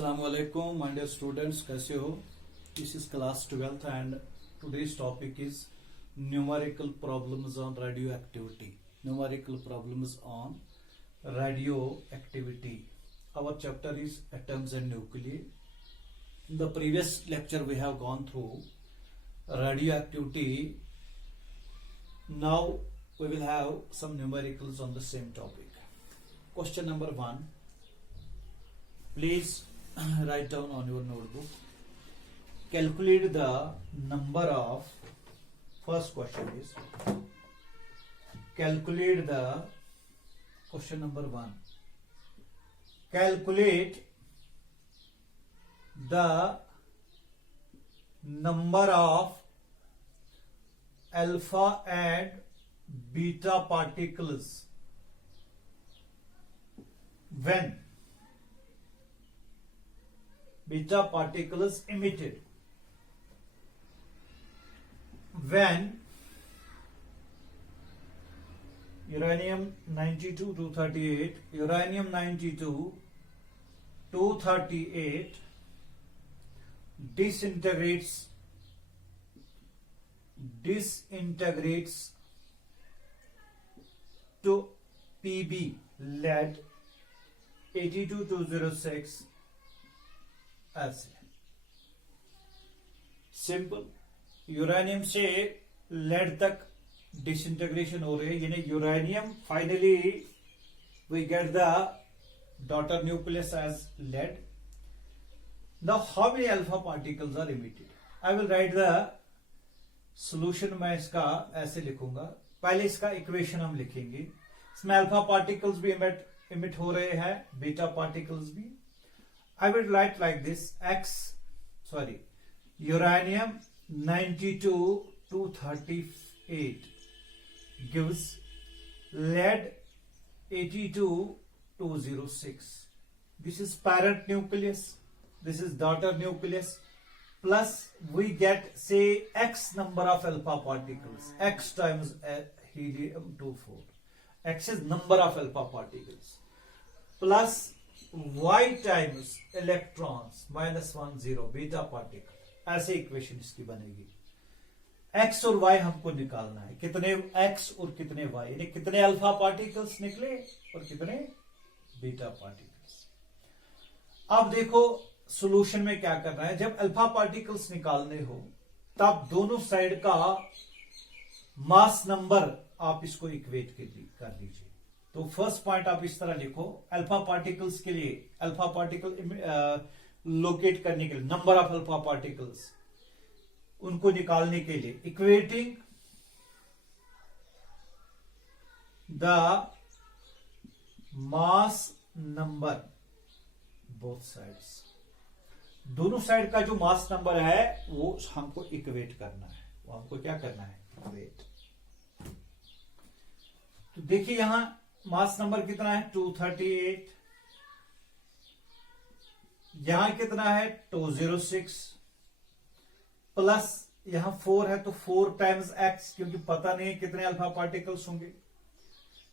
Assalamualaikum, my dear students, कैसे हो? This is class 12th and today's topic is numerical problems on radioactivity. Numerical problems on radioactivity. Our chapter is atoms and nuclei. In the previous lecture we have gone through radioactivity. Now we will have some numericals on the same topic. Question number 1. Please write down on your notebook. Calculate the number of, first question is, calculate the, question number 1. Calculate the number of alpha and beta particles when beta particles emitted when uranium 92 238 uranium 92 238 disintegrates to Pb lead 82206 ऐसे simple uranium से lead तक disintegration हो रही है यानी uranium finally we get the daughter nucleus as lead. Now how many alpha particles are emitted. I will write the solution. मैं इसका ऐसे लिखूंगा. पहले इसका इक्वेशन हम लिखेंगे. इसमें अल्फा पार्टिकल्स भी इमिट हो रहे हैं, बीटा पार्टिकल्स भी. I will write like this: uranium 92 238 gives lead 82206. This is parent nucleus, this is daughter nucleus, plus we get say x number of alpha particles, x times helium 24. X is number of alpha particles, plus y times electrons minus 10 beta particle. ऐसे equation इसकी बनेगी. x और y हमको निकालना है. कितने x और कितने y, यानी कितने अल्फा पार्टिकल्स निकले और कितने बीटा पार्टिकल्स. अब देखो सॉल्यूशन में क्या करना है. जब अल्फा पार्टिकल्स निकालने हो तब दोनों साइड का मास नंबर आप इसको इक्वेट कर लीजिए. तो फर्स्ट पॉइंट आप इस तरह लिखो. अल्फा पार्टिकल्स के लिए, अल्फा पार्टिकल लोकेट करने के लिए, नंबर ऑफ अल्फा पार्टिकल्स उनको निकालने के लिए equating the mass number both sides. दोनों साइड का जो मास नंबर है वो हमको इक्वेट करना है. वो हमको क्या करना है? इक्वेट. तो देखिए यहां मास नंबर कितना है? 238. यहां कितना है? 206. प्लस यहां 4 है तो 4 टाइम्स x, क्योंकि पता नहीं कितने अल्फा पार्टिकल्स होंगे.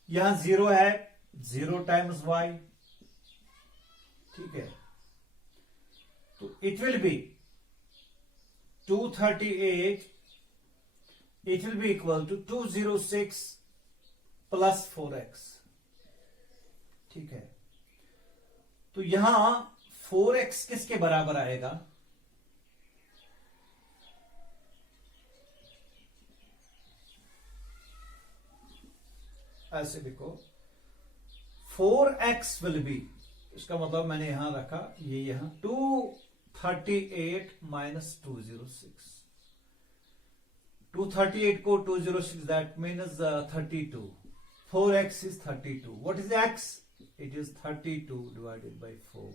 यहां 0 है, 0 टाइम्स y. ठीक है. तो it will be 238, it will be equal to 206 plus 4x. ठीक है. तो यहां 4x किसके बराबर आएगा? ऐसे देखो 4x विल बी, इसका मतलब मैंने यहां रखा, ये यहां 238 माइनस 206. 238 को 206 that means 32. 4x is 32. What is x? It is 32 divided by 4.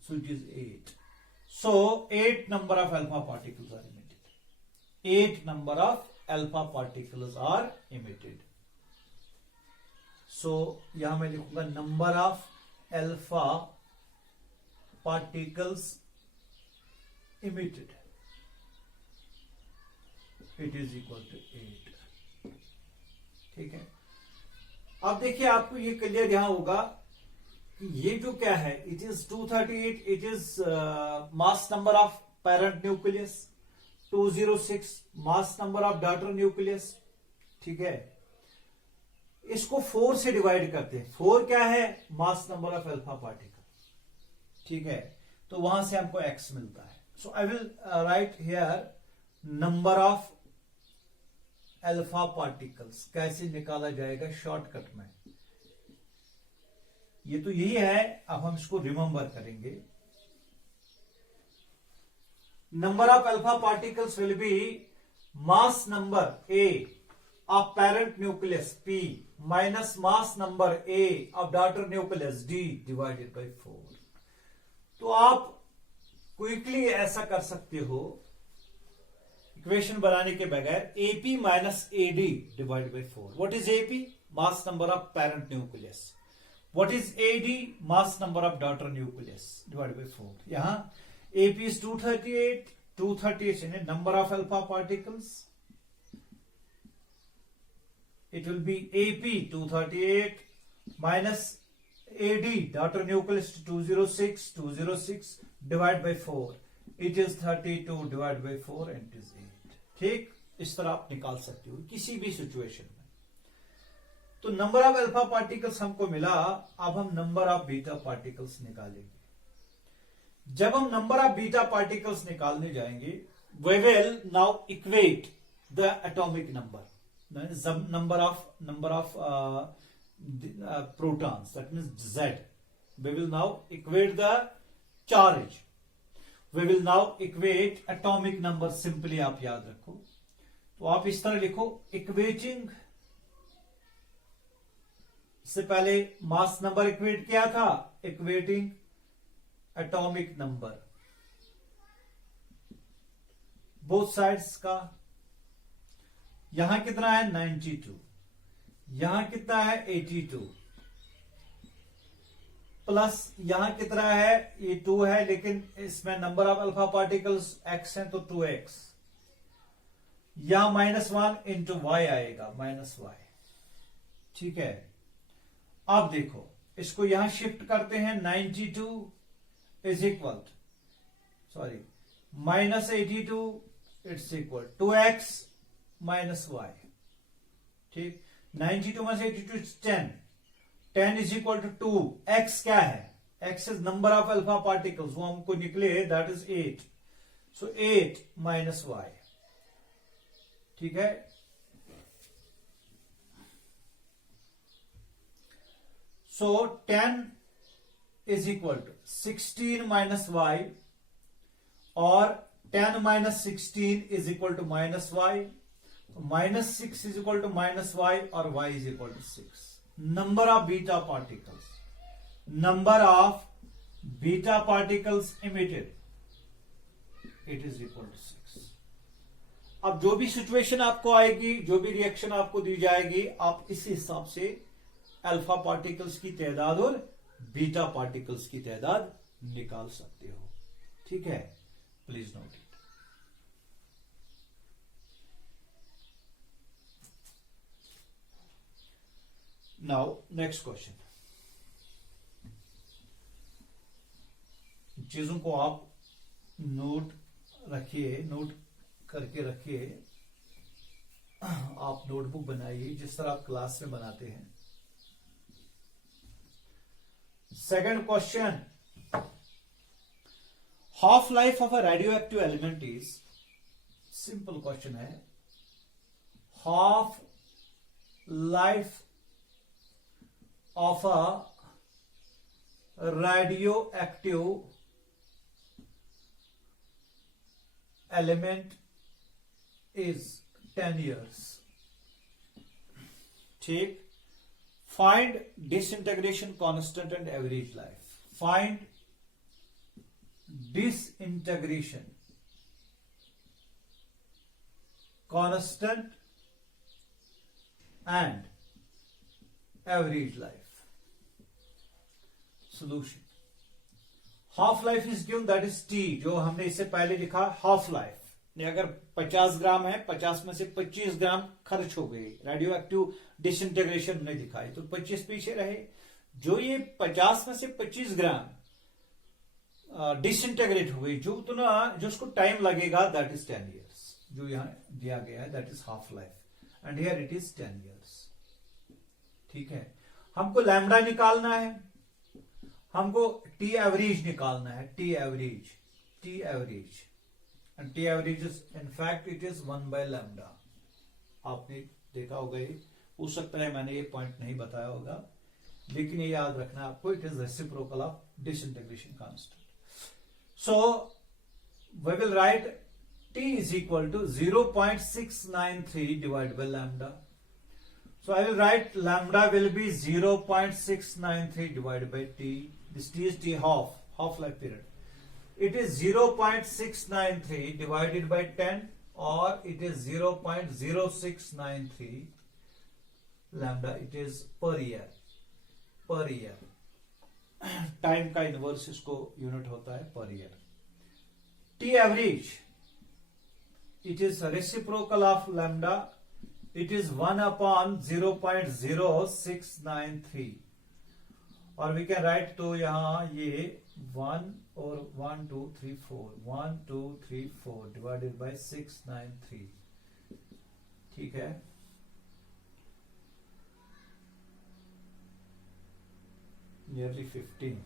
So it is 8. So 8 number of alpha particles are emitted. 8 number of alpha particles are emitted. So यहां मैं लिखूंगा number of alpha particles emitted. It is equal to 8. ठीक है. अब देखिए आपको ये clear यहां होगा ये जो क्या है, it is 238, it is mass number of parent nucleus, 206 mass number of daughter nucleus. ठीक है, इसको 4 से डिवाइड करते हैं। 4 क्या है, mass number of alpha particle. ठीक है, तो वहां से हमको x मिलता है। So I will write here number of alpha particles कैसे निकाला जाएगा शॉर्टकट में। ये तो यही है, अब हम इसको रिमेंबर करेंगे। Number of alpha particles will be mass number A of parent nucleus P minus mass number A of daughter nucleus D divided by 4। तो आप क्विकली ऐसा कर सकते हो इक्वेशन बनाने के बगैर, AP minus AD divide by 4। What is AP? Mass number of parent nucleus. What is AD? Mass number of daughter nucleus divide by 4। यहां AP is 238, 238 in a number of alpha particles. It will be AP 238 minus AD daughter nucleus 206, 206 divided by 4. It is 32 divided by 4 and it is 8. ठीक, इस तरह आप निकाल सकते हो किसी भी सिचुएशन में। तो नंबर ऑफ अल्फा पार्टिकल्स हमको मिला, अब हम नंबर ऑफ बीटा पार्टिकल्स निकालेंगे। जब हम नंबर ऑफ बीटा पार्टिकल्स निकालने जाएंगे, we will now equate the atomic number, number of protons, that means Z. We will now equate the charge. We will now equate atomic number. Simply आप याद रखो, तो आप इस तरह लिखो, इक्वेटिंग से पहले मास नंबर इक्वेट किया था, equating atomic number both sides का। यहां कितना है 92, यहां कितना है 82, प्लस यहां कितना है, ये 2 है, लेकिन इसमें number of alpha particles x है तो 2x। यहां -1 इंटू वाई आएगा, -y। ठीक है, अब देखो इसको यहां शिफ्ट करते हैं, 92 is equal, sorry -82 it's equal 2x minus y। ठीक, 92 minus 82 is 10, 10 is equal to 2। x क्या है, x is number of alpha particles, वो हमको निकले, that is 8। So 8 minus y। ठीक है, so 10 is equal to 16 minus y, और 10 minus 16 is equal to -y। -6 is equal to -y और y is equal to 6। Number of beta particles, number of beta particles emitted, it is equal to 6। अब जो भी situation आपको आएगी, जो भी reaction आपको दी जाएगी, आप इस हिसाब से अल्फा पार्टिकल्स की तादाद और बीटा पार्टिकल्स की तादाद निकाल सकते हो। ठीक है, please note it. Now next question. चीजों को आप नोट रखिए, नोट करके रखिए, आप नोटबुक बनाइए जिस तरह आप क्लास में बनाते हैं। Second question, half life of a radioactive element is, simple question है, half life of a radioactive element is 10 years. ठीक, find disintegration constant and average life. Find disintegration constant and average life. Solution. Half life is given, that is T, जो हमने इससे पहले लिखा half life. अगर 50 ग्राम है, 50 में से 25 ग्राम खर्च हो गए, रेडियो एक्टिव डिसइंटीग्रेशन ने दिखाई, तो 25 पीछे रहे, जो ये 50 में से 25 ग्राम डिसइंटेग्रेट हुए, जो उतना जो उसको टाइम लगेगा दैट इज 10 ईयर्स, जो यहां दिया गया है that is half life and here it is 10 years. ठीक है, हमको लैम्डा निकालना है, हमको टी एवरेज निकालना है, T average and T average is in fact it is 1/λ। आपने देखा होगा, ये हो सकता है मैंने ये पॉइंट नहीं बताया होगा, लेकिन ये याद रखना आपको, it is reciprocal of disintegration constant. So we will write t is equal to 0.693 divided by lambda. So I will write lambda will be 0.693 divided by t. This t is t half life period. It is 0.693 divided by 10 or it is 0.0693 lambda. It is per year. Time का inverse इसको unit होता है per year. T average it is a reciprocal of lambda, it is 1/0.0693 और we can write तो यहां ये 1 और 1 2 3 4 1 2 3 4 divided by 693। ठीक है, nearly 15।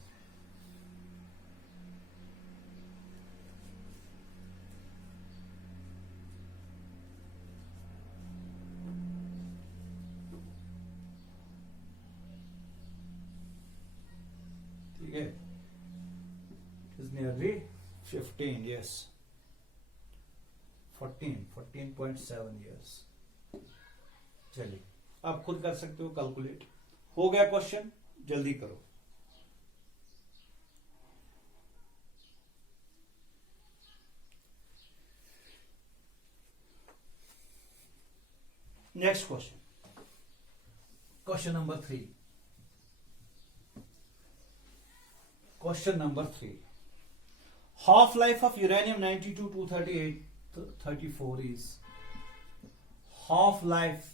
is nearly 15 yes 14.7 years। चलिए आप खुद कर सकते हो कैलकुलेट। हो गया क्वेश्चन, जल्दी करो। Next question, question number 3। Question number 3. Half-life of uranium-92-238-34 is half-life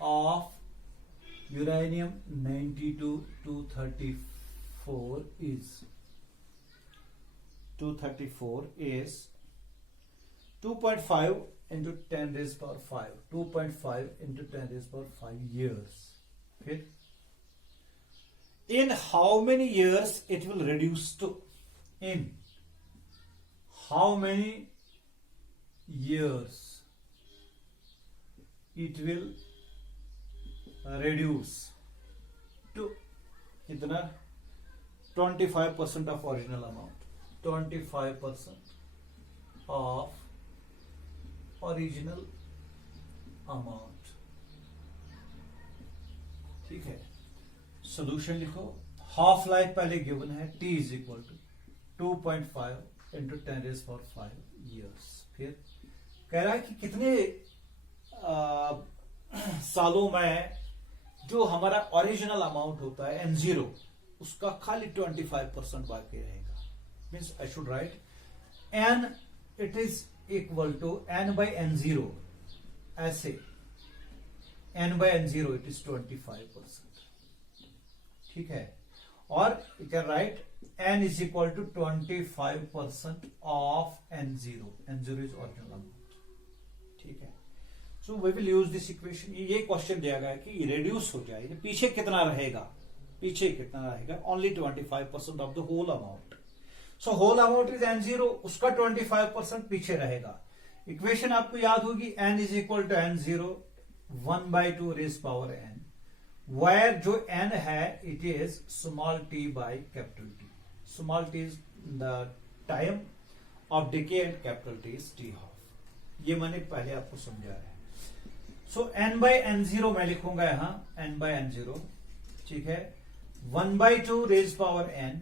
of uranium-92-234 is 2.5 into 10 raised power 5, 2.5 into 10 raised power 5 years. फिर in how many years it will reduce to? In how many years it will reduce to कितना? 25% of original amount, 25% of original amount। ठीक है, solution लिखो। Half life पहले given है, t is equal to 2.5 into 10 raise power 5 years. फिर कह रहा है कि कितने सालों में जो हमारा ओरिजिनल अमाउंट होता है n0 उसका खाली 25% बाकी रहेगा। Means I should write n it is equal to n/n0, ऐसे n/n0 इट इज 25%। ठीक है, और you can write n is equal to 25% of n0 is original amount. ठीक है, so we will use this equation. ये question दिया गया कि रिड्यूस हो जाए, पीछे कितना रहेगा, only 25% of the whole amount. So whole amount is n0, उसका 25% पीछे रहेगा। इक्वेशन आपको याद होगी, n is equal to n0 1/2 raise power n, where जो n है it is small t by capital T. Small t is the time of decay and capital T is t half। ये मैंने पहले आपको समझाया है। सो n/n0 मैं लिखूंगा यहां n/n0। ठीक है, 1/2 रेज़ पावर n,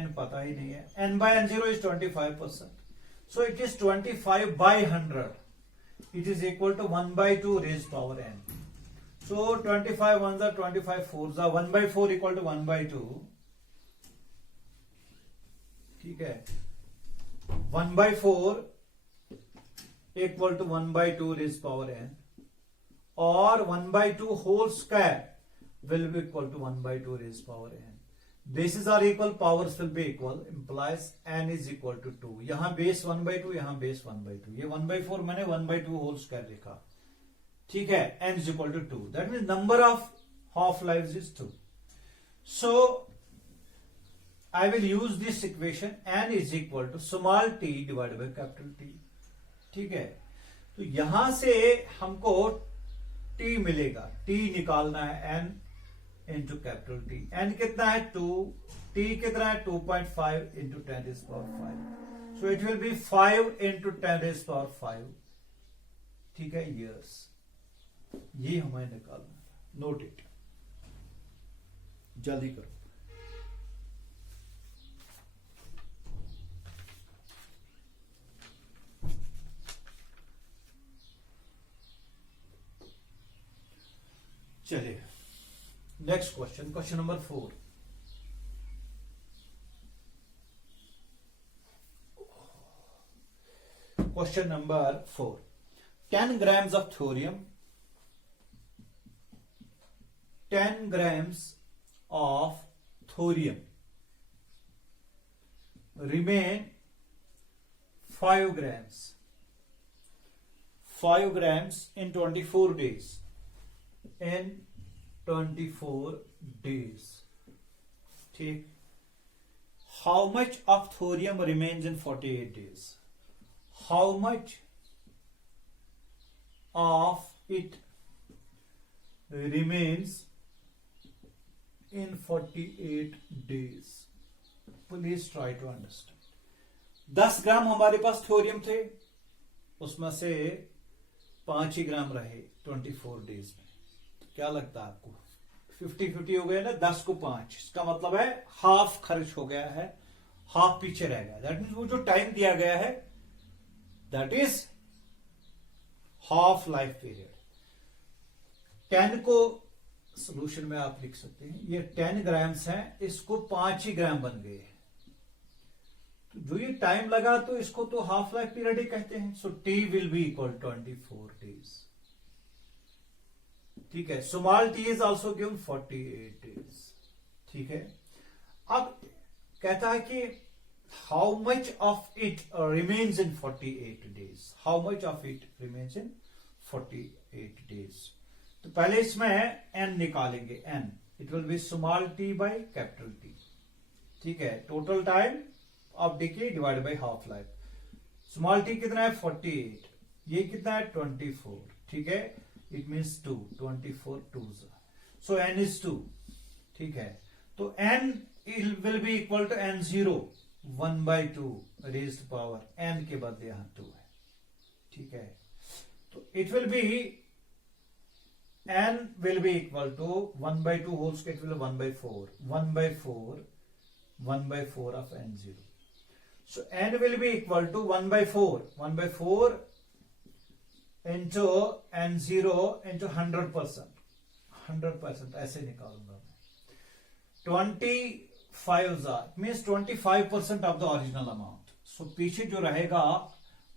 n पता ही नहीं है, n/n0 is 25%, so it is 25/100, it is equal to 1/2 raise power n। So 25 ones are 25 fours are 1/4 equal to 1/2। ठीक है, 1/4 equal to 1/2 raise power n और 1/2 whole square will be equal to 1 by 2 raised power n. Bases are equal, powers will be equal, implies n is equal to 2. यहाँ base 1 by 2, यहाँ base 1 by 2. ये 1 by 4 मैंने 1 by 2 whole square लिखा. ठीक है, n is equal to 2. That means number of half lives is 2. So I will use this equation, n is equal to small t divided by capital T. ठीक है, तो यहां से हमको t मिलेगा. t निकालना है n into capital T. N कितना है 2, टी कितना है 2.5 into 10 is power 5. So it will be 5 into 10 is power 5. ठीक है, ईयर्स. ये हमें निकालना था. नोट इट, जल्दी करो. चलिए next question, question number 4. Question number 4. 10 grams of thorium, 10 grams of thorium remain 5 grams. 5 grams in 24 days. In 24 days. ठीक. How much of thorium remains in 48 days? How much of it remains in 48 days? Please try to understand. 10 ग्राम हमारे पास thorium थे, उसमें से 5 ही ग्राम रहे 24 days में. क्या लगता है आपको? 50-50 हो गया ना, 10 को 5. इसका मतलब है हाफ खर्च हो गया है, हाफ पीछे रह गया. दैट मीन वो जो टाइम दिया गया है that is half life period. 10 को सोल्यूशन में आप लिख सकते हैं, ये 10 ग्राम्स हैं, इसको 5 ही ग्राम बन गए. तो जो ये टाइम लगा तो इसको तो हाफ लाइफ पीरियड ही कहते हैं. So T will be equal 24 days. ठीक है, small T is also given 48 days. ठीक है, अब कहता है कि how much of it remains in 48 days. How much of it remains in 48 days. तो पहले इसमें एन निकालेंगे. N it will be small T by capital T. ठीक है, total time of decay divide by half life. Small T कितना है 48, ये कितना है 24. ठीक है, it means 2, 24 2s. So n is 2. ठीक है, तो n will be equal to n0 1 by 2 raised power n के बाद यहां 2 है. ठीक है, तो it will be n will be equal to 1 by 2 whole square, it will be 1 by 4. 1 by 4, 1 by 4 of n0. So n will be equal to 1 by 4. 1 by 4 into n0 into 100%. 100% ऐसे निकालूंगा मैं. 25 means 25% of the original amount. So पीछे जो रहेगा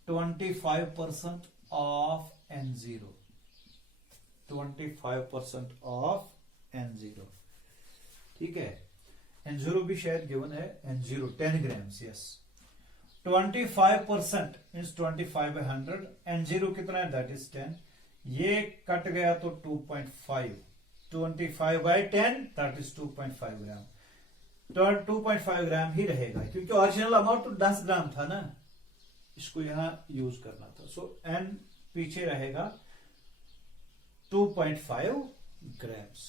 25% of n0. 25% of n0. ठीक है, n0 भी शायद गिवन है. n0 10 grams. yes, 25% is 25 by 100. n0 कितना है that is 10. ये कट गया तो 2.5. 25 by 10 that is 2.5 ग्राम. तो 2.5 ग्राम ही रहेगा क्योंकि ओरिजिनल अमाउंट तो 10 ग्राम था ना, इसको यहां यूज करना था. सो n पीछे रहेगा 2.5 ग्राम्स.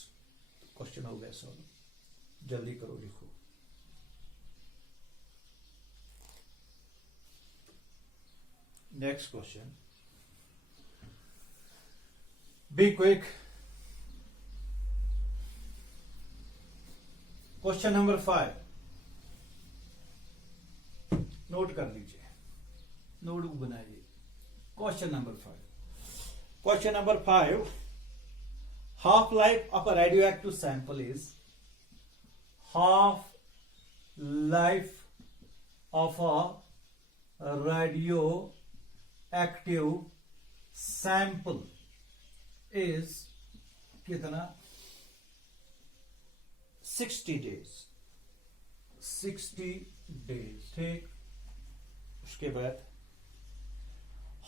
क्वेश्चन हो गया सॉल्व. जल्दी करो, लिखो. Next question, be quick. Question number 5. Note कर लीजिए, नोटबुक बनाइए. Question number 5. Question number 5. Half life of a radioactive sample is half life of a radioactive sample is कितना? 60 days, 60 days, ठीक। उसके बाद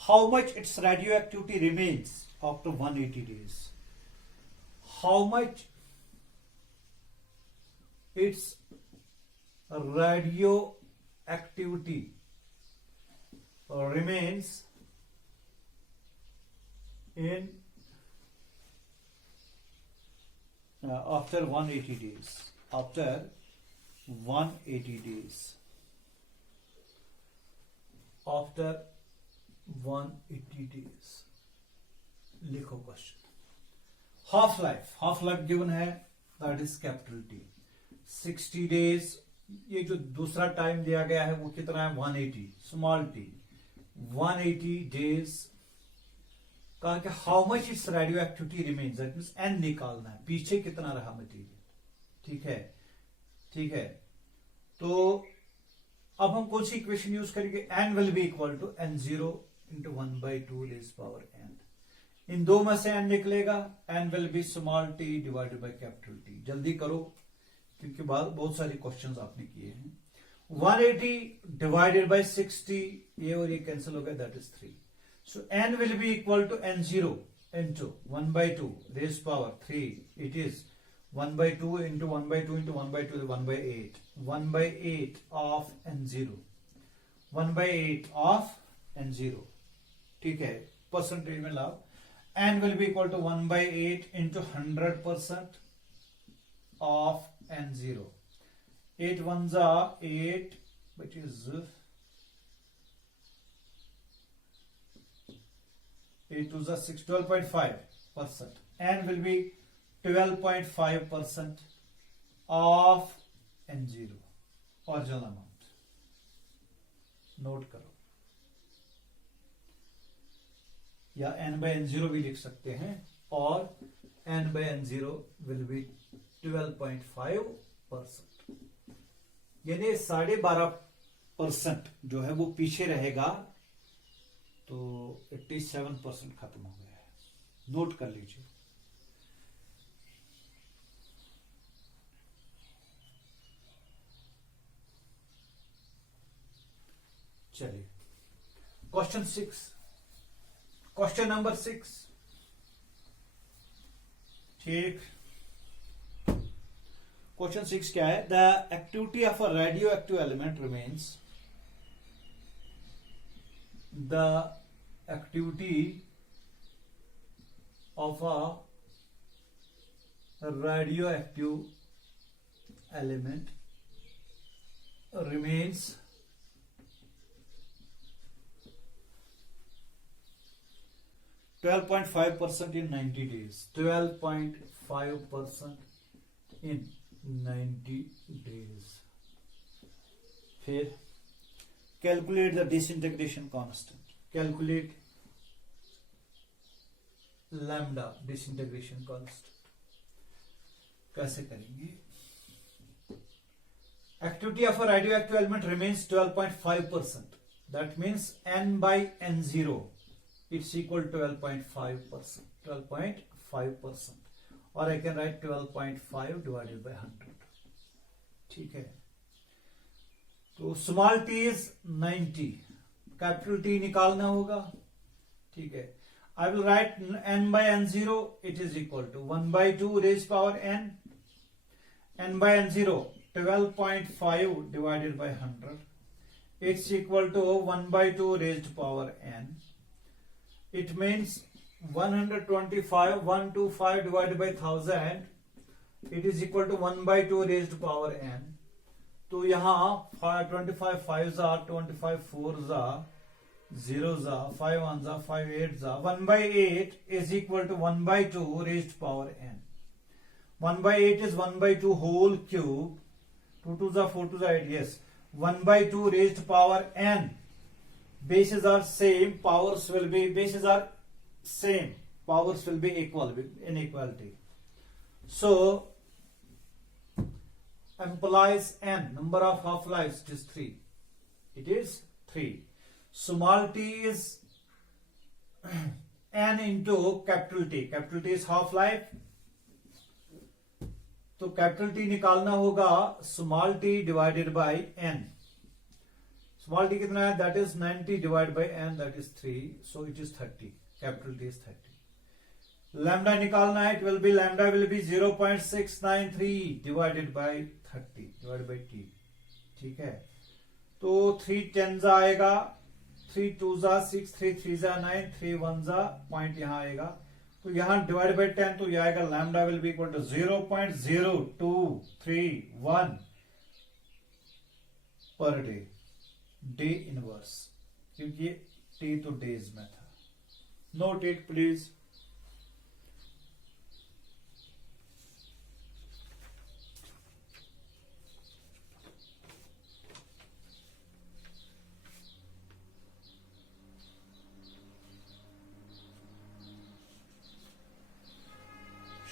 how much its radioactivity remains after 180 days, how much its radioactivity remains in after 180 days, after 180 days, after 180 days। लिखो question. Half life given है, that is capital T. 60 days, ये जो दूसरा time दिया गया है वो कितना है 180, स्मॉल टी। 180 डेज कहा कि how much its radioactivity remains, that means n निकालना है, पीछे कितना रहा मटेरियल। ठीक है, ठीक है। तो अब हम कौन सी इक्वेशन यूज करेंगे, N will be equal to N zero into 1/2 raise power N. इन दो में से एन निकलेगा, N will be small T divided by capital T. जल्दी करो क्योंकि बहुत सारे क्वेश्चंस आपने किए हैं। 180 डिवाइडेड बाय 60, ये और ये कैंसिल हो गया, that is 3। So n will be equal to n0 into 1/2 raised power 3. It is 1/2 into 1/2 into 1/2 is 1/8. 1/8 of n0. 1/8 of n0. ठीक है, परसेंटेज में लाओ। n will be equal to 1/8 into 100% of n0. 8 ones are 8, which is 8 2s are 6, 12.5%. N will be 12.5% of N0, original amount. Note करो, या N by N0 भी लिख सकते हैं, और N by N0 will be 12.5%, यानी 12.5% जो है वो पीछे रहेगा, तो 87% खत्म हो गया है। नोट कर लीजिए। चलिए क्वेश्चन 6, क्वेश्चन नंबर 6। ठीक, क्वेश्चन 6 क्या है, the activity of a radioactive element remains, the activity of a radioactive element remains 12.5% in 90 days. 12.5% in 90 days. फिर calculate the disintegration constant. Calculate lambda disintegration constant. कैसे करेंगे? Activity of a radioactive element remains 12.5%. That means n by n0 it's equal to 12.5%. 12.5%. Or I can write 12.5 divided by 100. ठीक है, तो small T is 90, capital T निकालना होगा। ठीक है, I will write n by n0, it is equal to 1/2 raise power n, n by n0 12.5 divided by 100, it's equal to 1/2 raised power n। It means 125 divided by 1000, it is equal to 1/2 raised power n। तो यहां 25 5s are 25 4s are 0s are 5 1s are 5 8s are 1/8 is equal to 1/2 raised power n. 1/8 is 1/2 whole cube. 2 2s are 4 2s are 8. Yes, 1/2 raised power n. Bases are same, powers will be, bases are same, powers will be equal with inequality. So implies n, number of half lives, it is 3. It is 3. Small t is n into capital T. Capital T is half life. तो capital T निकालना होगा small T divided by n. Small T कितना है? That is 90 divide by n, that is 3, so it is 30. Capital T is 30. Lambda निकालना है. Lambda will be 0.693 divided by 30 divide by T. ठीक है, तो 3 10 आएगा, 3 2 6, 3 3 9, 3 1 पॉइंट यहां आएगा. तो यहां डिवाइड बाय 10, तो यह आएगा lambda will be equal to 0.0231 per day. Day inverse, क्योंकि टी तो डेज में था. Note it please.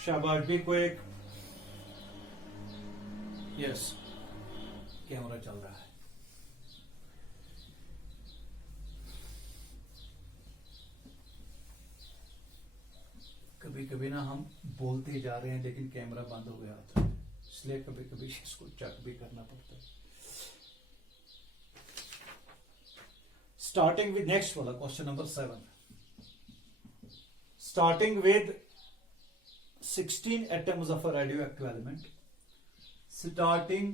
शाबाश भी को एक. यस, कैमरा चल रहा है. कभी कभी ना हम बोलते जा रहे हैं लेकिन कैमरा बंद हो गया था, इसलिए कभी कभी इसको चेक भी करना पड़ता है. स्टार्टिंग विद नेक्स्ट वाला question number 7. Starting with 16 atoms of a radioactive element. Starting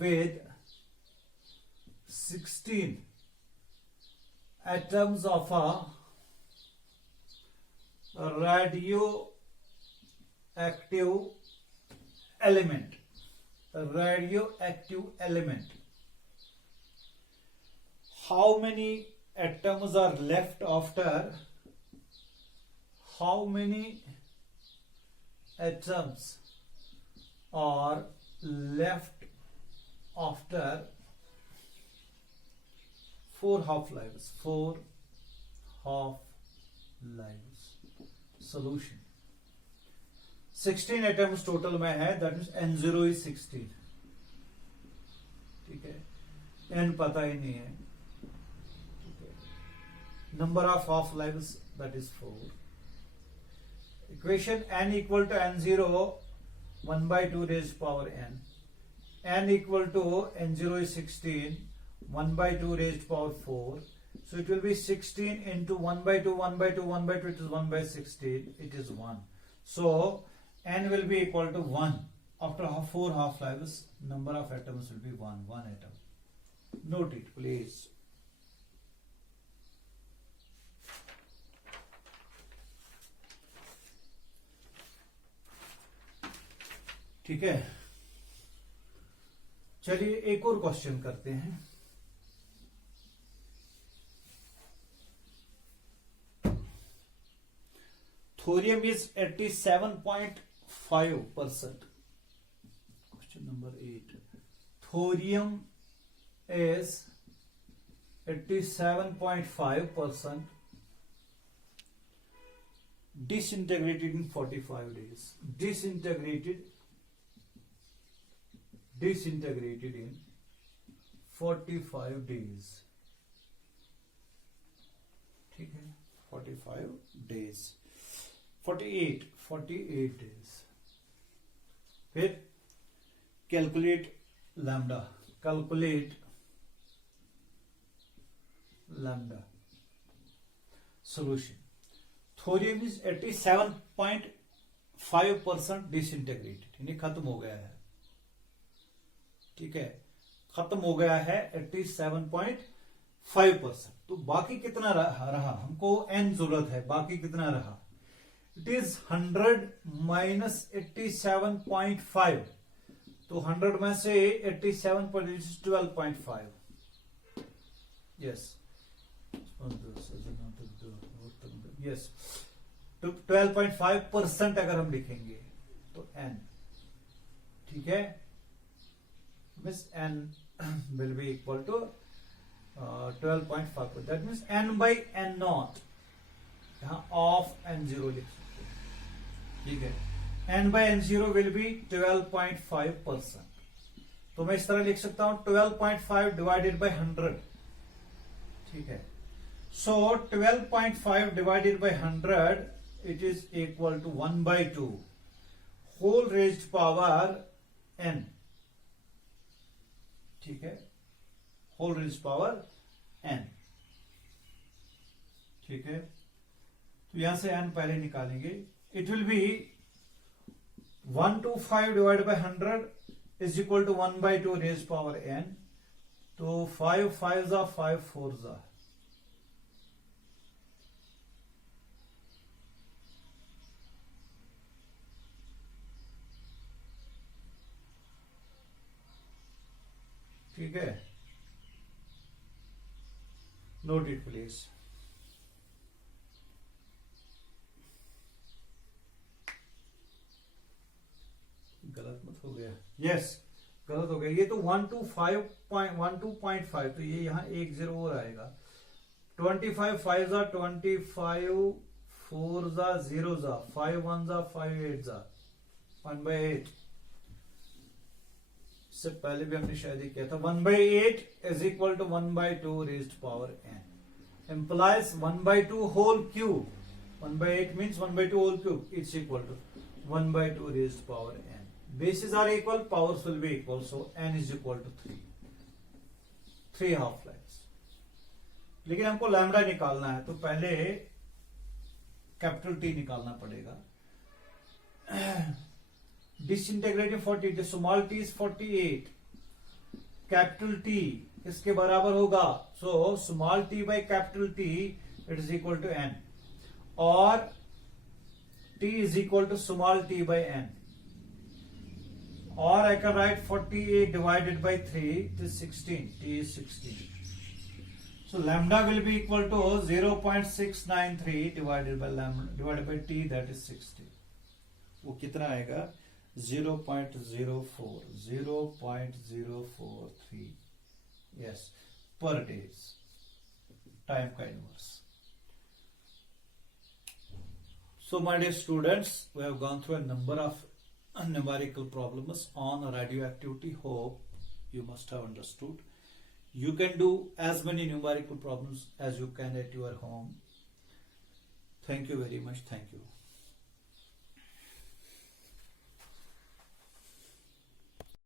with 16 atoms of a radioactive element. Radioactive element. How many atoms are left after? How many atoms are left after 4 half lives? 4 half lives. Solution. 16 atoms total में है, that means N0 is 16. ठीक है, N पता ही नहीं है. Number of half lives, that is 4. Equation n equal to n0, 1 by 2 raised power n. N equal to n0 is 16, 1 by 2 raised power 4. So it will be 16 into 1 by 2, 1 by 2, 1 by 2, it is 1 by 16, it is 1. So n will be equal to 1. After 4 half lives, number of atoms will be 1 atom. Note it please. ठीक है, चलिए एक और question करते हैं. Thorium is 87.5%. Question number 8. Thorium is 87.5% disintegrated in 45 days. Disintegrated in 45 days. ठीक है, 45 days. 48 days. फिर calculate lambda. Solution. Thorium is 87.5% disintegrated, यानी खत्म हो गया है. ठीक है, खत्म हो गया है 87.5%. तो बाकी कितना रहा? हमको n जरूरत है, बाकी कितना रहा? It is 100 minus 87.5. तो 100 में से 87.12.5. यस, 12.5% अगर हम लिखेंगे तो n. ठीक है, means n will be equal to 12.5. that means n by n naught, यहाँ of n0 लिख सकते हैं. ठीक है, n by n0 will be 12.5%. तो मैं इस तरह लिख सकता हूं 12.5 divided by 100. ठीक है, so 12.5 divided by 100, it is equal to 1 by 2 whole raised power n, ठीक है, whole raised power n, ठीक है। तो यहां से n पहले निकालेंगे। It will be 125 divide by 100 is equal to 1/2 raise power n। तो 5 5 जा 5 4 जा, ठीक है। Note it please. गलत मत हो गया, यस गलत हो गया। ये तो 125.12.5, तो ये यहाँ 1 0 और आएगा। 25 5 जा 25, 4 जा 0 जा, 5 1 जा 5 8 जा 1/8। इससे पहले भी हमने शायद ही किया था। 1/8 is equal to 1/2 raised power n, implies 1/2 whole cube। 1/8 means 1/2 whole cube, it's equal to 1/2 raised power n। Bases are equal, powers will be equal, so n is equal to 3, 3 half lives। लेकिन हमको lambda निकालना है, तो पहले capital T निकालना पड़ेगा। Disintegrating 40, small t is 48, capital T इसके बराबर होगा। So small t by capital T it is equal to n, और t is equal to small t by n, और I can write 48 divided by 3, it is 16, t is 16। So lambda will be equal to 0.693 divided by t, that is 60। वो कितना आएगा? 0.043, yes, per days, time का inverse। So my dear students, we have gone through a number of numerical problems on radioactivity. Hope you must have understood. You can do as many numerical problems as you can at your home. Thank you very much. Thank you.